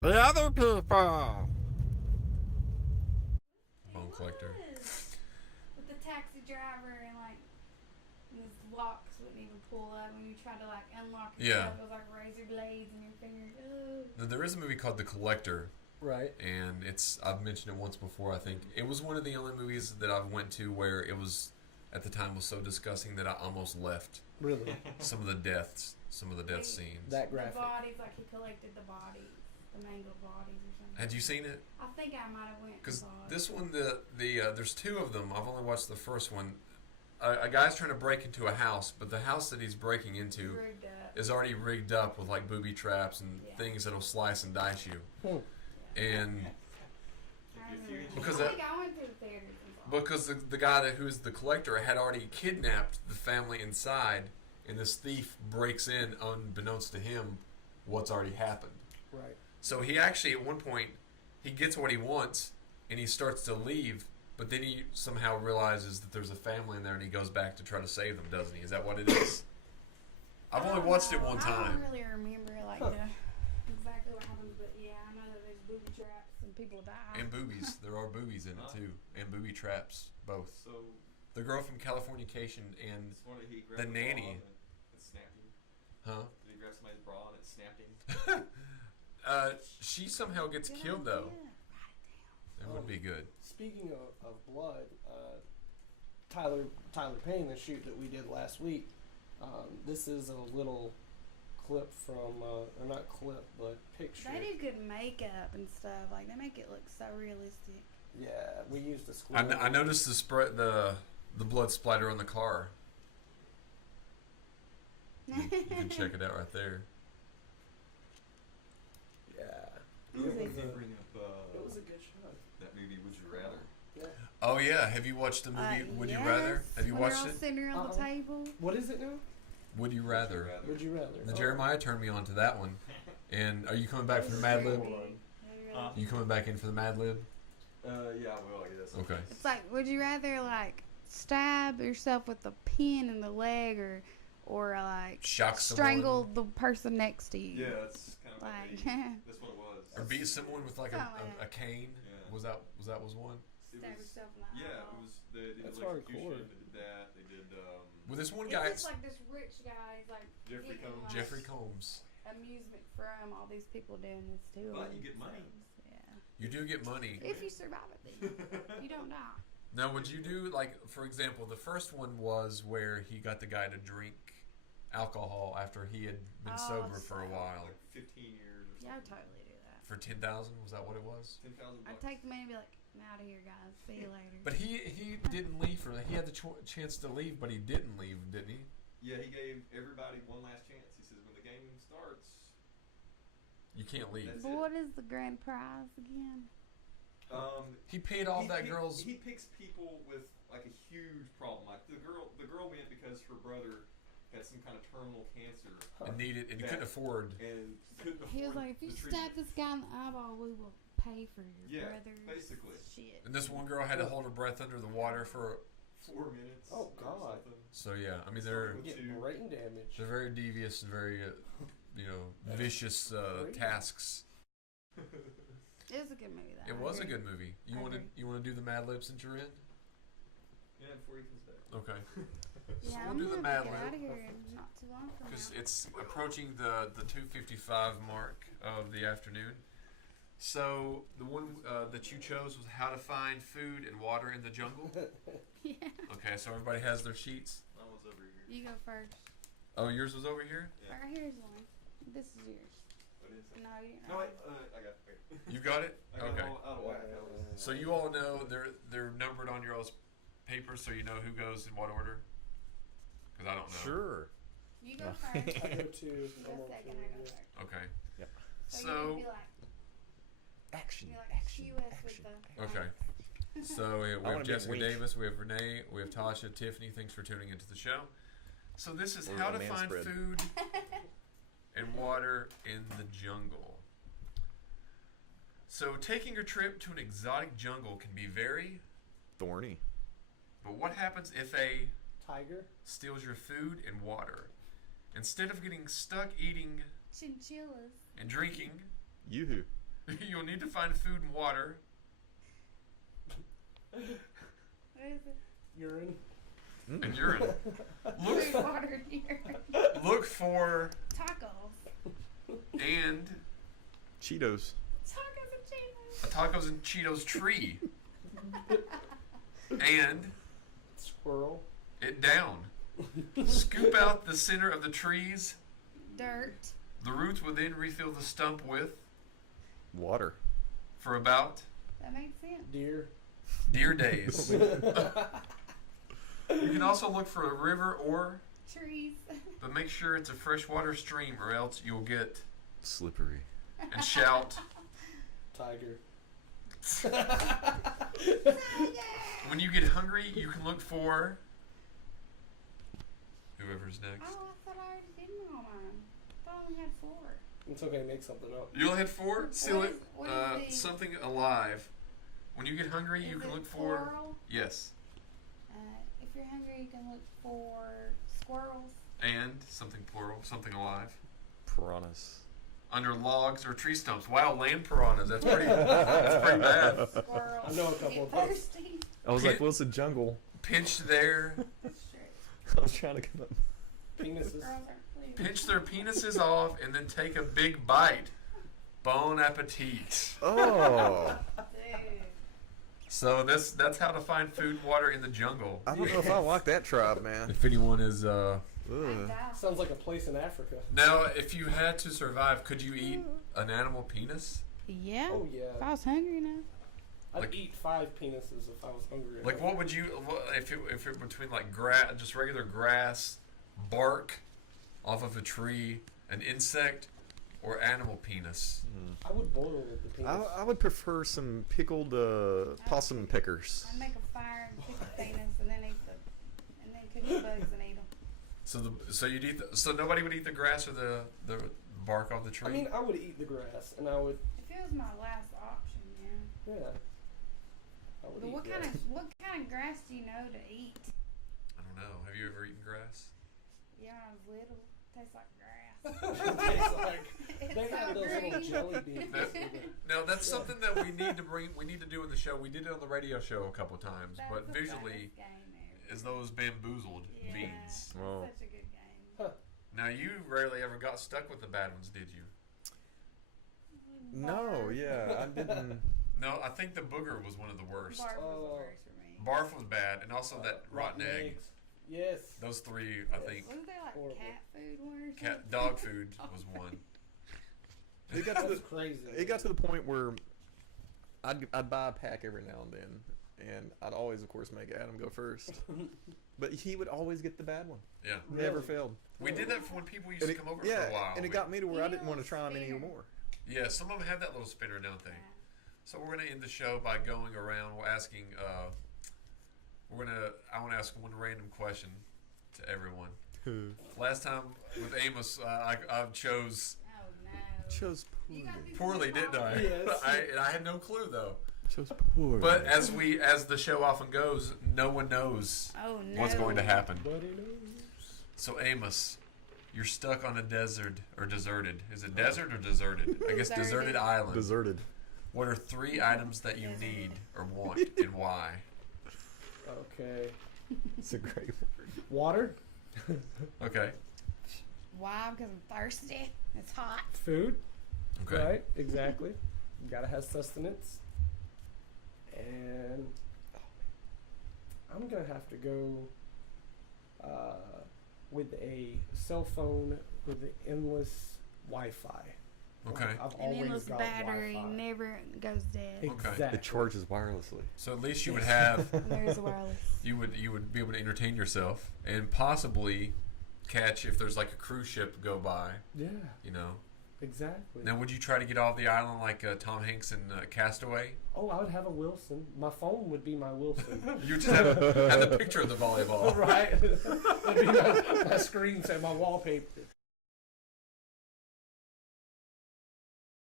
The other people. Bone collector. With the taxi driver and like these locks wouldn't even pull up when you tried to like unlock your Yeah. stuff. It was like razor blades in your fingers. Ugh. There is a movie called The Collector. Right. And I've mentioned it once before, I think. It was one of the only movies that I've went to where it was, at the time, was so disgusting that I almost left. Really? Some of the death scenes. That graphic. The bodies, like he collected the bodies, the mangled bodies or something. Had you seen it? I think I might have went. Because this one, there's two of them. I've only watched the first one. A guy's trying to break into a house, but the house that he's breaking into is already rigged up with like booby traps and things that'll slice and dice you. And because the guy who is the collector had already kidnapped the family inside, and this thief breaks in unbeknownst to him what's already happened. Right. So he actually at one point he gets what he wants and he starts to leave, but then he somehow realizes that there's a family in there and he goes back to try to save them, doesn't he? Is that what it is? I've only watched it one time. I don't really remember like exactly what happens, but yeah, I know that there's booby traps and people die. And boobies. There are boobies in it too. And booby traps. Both. So the girl from Californication and the nanny. And snapped him. Huh? Did he grab somebody's bra and it snapped him? She somehow gets killed though. That would be good. Speaking of blood, Tyler Payne, the shoot that we did last week, this is a little clip from, or not clip, but picture. They do good makeup and stuff. Like, they make it look so realistic. Yeah, we used the squid. I noticed the blood splatter on the car. You can check it out right there. Yeah. You bring up It was a good shot. that movie Would You Rather. Yeah. Oh yeah, have you watched the movie Would You Rather? Have you watched it? Sitting around the table. What is it now? Would You Rather? Would you rather? The Jeremiah turned me on to that one. And are you coming back for the Mad Lib? You coming back in for the Mad Lib? Yeah, I will, I guess. Okay. It's like, would you rather like stab yourself with a pin in the leg, or like Shock strangle someone. the person next to you? Yeah, that's kind of Like, that's what it was. Or beat someone with like a cane? Yeah. Was that one? It stab was, yourself in the yeah, it eyeball. was they did That's electrocution, hardcore. they did that, they did Well, this one It's guy, just like this rich guy, he's like Jeffrey getting, Combs. like, Jeffrey Combs. amusement from all these people doing this too. But you get money. Yeah. You do get money. If you survive it, then you don't die. Now, would you do, like, for example, the first one was where he got the guy to drink alcohol after he had been sober for a while. like 15 years or something. Yeah, I'd totally do that. For 10,000? Was that what it was? 10,000 I'd bucks. take the money and be like, I'm out of here, guys. See you later. But he didn't leave for that. He had the chance to leave, but he didn't leave, didn't he? Yeah, he gave everybody one last chance. He says when the game starts, You can't leave. That's But what is the grand prize again? He paid off that girl's... He picks people with like a huge problem. Like the girl went because her brother had some kind of terminal cancer And needed, and he couldn't afford... and couldn't afford. He was like, if you the stab treatment. this guy in the eyeball, we will pay for your Yeah, brother's basically. shit. And this one girl had to hold her breath under the water for... 4 minutes. Oh, or God. something. So, yeah. I mean, they're Started with Get two. brain damage. very devious and very, vicious tasks. It was a good movie, though. It was a good movie. You want to do the Mad Lib since you're in? Yeah, before he comes back. Okay. So Yeah, we'll I'm do the gonna Mad get out of Lib. here in not too long from Because now. it's approaching the 2:55 mark of the afternoon. So the one that you chose was how to find food and water in the jungle. Yeah. Okay, so everybody has their sheets. My one's over here. You go first. Oh, yours was over here? Yeah. Right, here's one. This is yours. What is it? No, you didn't. No, wait. I got. Wait. You got it? I got Okay. it all out of whack. I was- So you all know they're numbered on your all's papers, so you know who goes in what order. Because I don't know. Sure. You go first. I go to Go normal second, food, I go yeah. third. Okay. Yep. So, So you need to be like, Action. be like cue us with the. okay. So we wanna have be Jessica Wink. Davis, we have Renee, we have Tasha, Tiffany. Thanks for tuning into the show. So this is Or how the to man find spread. food and water in the jungle. So taking a trip to an exotic jungle can be very... Thorny. But what happens if a Tiger. steals your food and water? Instead of getting stuck eating Chinchillas. and drinking, Yoo-hoo. You'll need to find food and water. What is it? Urine. And urine. Food, water, and urine. Look for Tacos. and Cheetos. Tacos and Cheetos. a tacos and Cheetos tree. And Squirrel. it down. Scoop out the center of the trees. Dirt. The roots will then refill the stump with Water. for about That makes sense. Deer. deer days. You can also look for a river or, Trees. but make sure it's a freshwater stream or else you'll get Slippery. and shout. Tiger. When you get hungry, you can look for whoever's next. Oh, I thought I already did all mine. I thought I only had 4. It's okay, make something up. You only had 4? Seal What it. is the- Something alive. When you get hungry, you Is can it look for. plural? Yes. If you're hungry, you can look for squirrels. And something plural, something alive. Piranhas. Under logs or tree stumps. Wow, land piranhas. That's pretty bad. Squirrels. I know a couple Get of those. thirsty. I was like, well, it's a jungle. Pinch their That's true. I was trying to come up. Penises. Squirrels aren't blue. pinch their penises off and then take a big bite. Bon appetit. Oh. Dude. So that's how to find food and water in the jungle. I don't know if I like that tribe, man. If anyone is Ugh. I'd die. Sounds like a place in Africa. now, if you had to survive, could you eat an animal penis? Yeah. Oh yeah. If I was hungry enough. I'd Like- eat 5 penises if I was hungry. Like, what would you if it between like grass, just regular grass, bark off of a tree, an insect, or animal penis? I would boil the penis. I would prefer some pickled possum pickers. I'd make a fire and cook the penis and then cook the bugs and eat them. So you'd eat so nobody would eat the grass or the bark off the tree. I mean, I would eat the grass, and I would, If it was my last option, yeah. yeah. I would But eat what grass. kind of grass do you know to eat? I don't know. Have you ever eaten grass? Yeah, when I was little. Tastes like grass. Tastes like- It's They have so those little green. jelly beans. That- Now that's something that we need to bring. We need to do in the show. We did it on the radio show a couple times, That but was the visually, funnest game ever. is those bamboozled Yeah, beans. it's Whoa. such a good game. Now you rarely ever got stuck with the bad ones, did you? No, Barf. yeah, I didn't. No, I think the booger was one of the worst. Barf was Oh. the worst for me. Barf was bad, and also that rotten egg. eggs. Yes. Those 3, I think. Wasn't there like Horrible. cat food one or Cat something? dog food was one. It got to That's the crazy. it got to the point where I'd buy a pack every now and then, and I'd always, of course, make Adam go first. But he would always get the bad one. Yeah, Never Really? failed. we did that for when people used And to come over yeah, for a while. and it got me to where I didn't want to try them Spinner. anymore. Yeah, some of them have that little spinner, don't they? Yeah. So we're gonna end the show by going around. We're asking. I want to ask one random question to everyone. Last time with Amos, I chose Oh no. Chose You got these poorly, didn't I? Yes. I had no clue though. Chose poorly. But as the show often goes, no one knows Oh no. what's going to happen. Buddy knows. So Amos, you're stuck on a desert or deserted. Is it desert or deserted? I guess Deserted. deserted island. Deserted. What are 3 items that you need or want and why? Okay. It's a great word. Water. Okay. Why? Because I'm thirsty. It's hot. Food. Okay. Right. Exactly. You gotta have sustenance. And I'm gonna have to go with a cell phone with the endless Wi-Fi. Okay. I've An always endless got battery Wi-Fi. never goes dead. Exactly. It charges wirelessly. So at least you would have There's a wireless. you would be able to entertain yourself and possibly catch if there's like a cruise ship go by, Yeah. you know. Exactly. Now would you try to get off the island like Tom Hanks in Castaway? Oh, I would have a Wilson. My phone would be my Wilson. You just have the picture of the volleyball. Right. That'd be my screen, say my wallpaper.